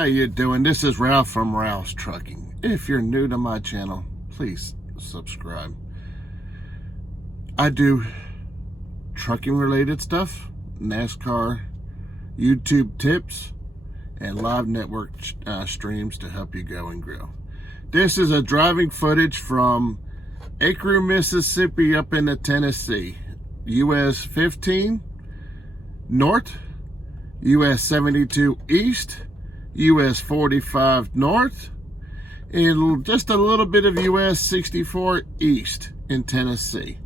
how you doing? This is Ralph from Ralph's Trucking. If you're new to my channel, please subscribe. I do trucking related stuff, NASCAR, YouTube tips, and live network streams to help you go and grill. This is a driving footage from Ecru, Mississippi up into Tennessee. US 15 north, US 72 east, US 45 north, and just a little bit of US 64 east in Tennessee.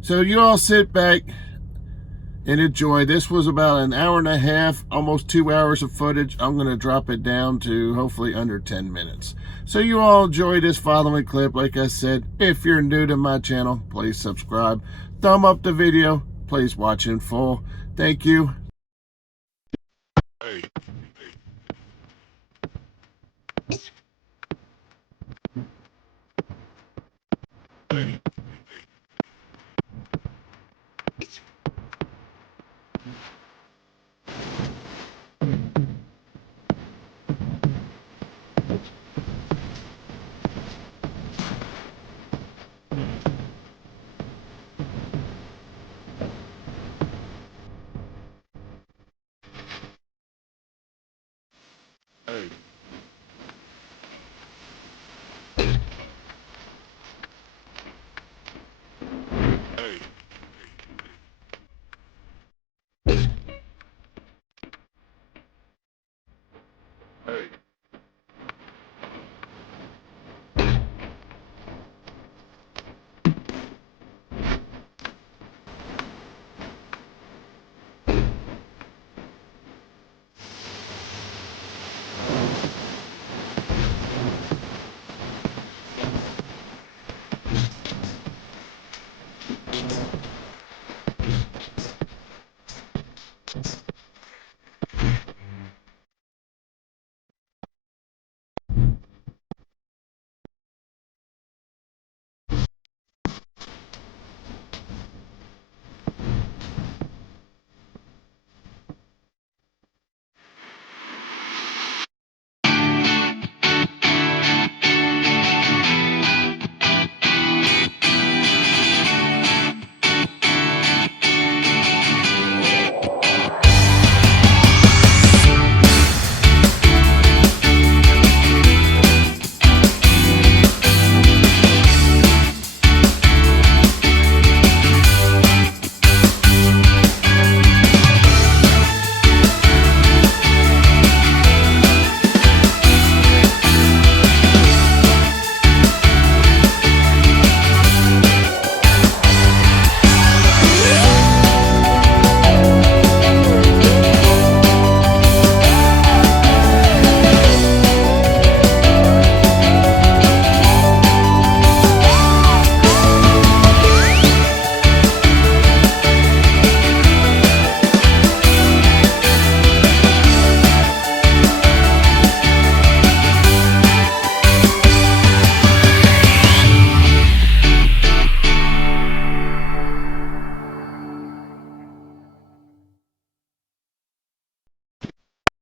So you all sit back and enjoy. This was about an hour and a half, almost 2 hours of footage. I'm going to drop it down to hopefully under 10 minutes. So you all enjoy this following clip. Like I said, if you're new to my channel, please subscribe. Thumb up the video. Please watch in full. Thank you. Hey. Hey. Hey. Hey.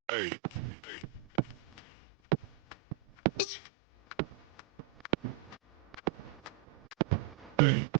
Hey. Hey. Hey.